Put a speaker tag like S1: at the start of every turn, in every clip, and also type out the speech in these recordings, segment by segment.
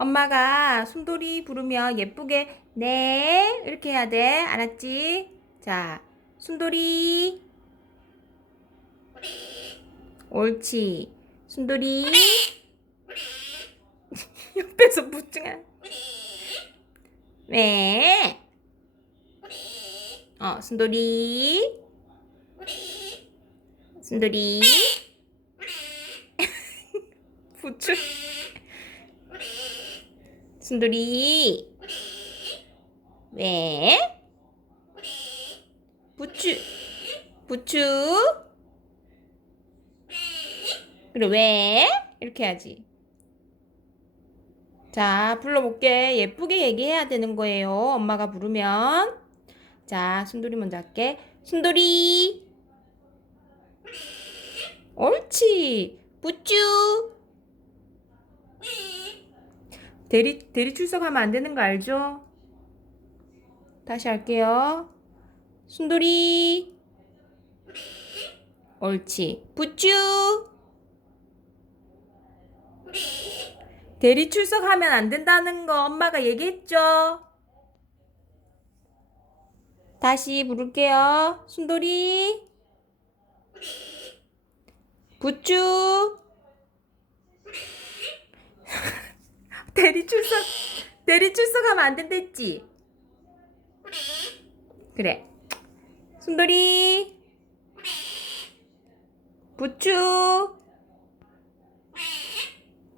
S1: 엄마가 순돌이 부르면 예쁘게 네 이렇게 해야 돼. 알았지? 자, 순돌이. 옳지. 순돌이. 옆에서 묻증아. 왜? 어, 순돌이. 순돌이. 부추. 순돌이. 왜? 부추. 부추. 그래, 왜? 이렇게 해야지. 자, 불러볼게. 예쁘게 얘기해야 되는 거예요. 엄마가 부르면. 자, 순돌이 먼저 할게. 순돌이. 옳지. 부쭈. 대리, 대리 출석하면 안 되는 거 알죠? 다시 할게요. 순돌이. 옳지. 부쭈. 대리 출석하면 안 된다는 거 엄마가 얘기했죠? 다시 부를게요. 순돌이. 부쭈. 대리 출석, 대리 출석하면 안 된댔지? 그래. 순돌이. 부쭈.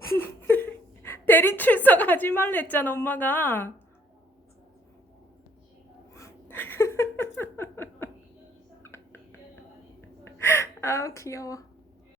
S1: 대리 출석하지 말랬잖아, 엄마가. 아, 귀여워.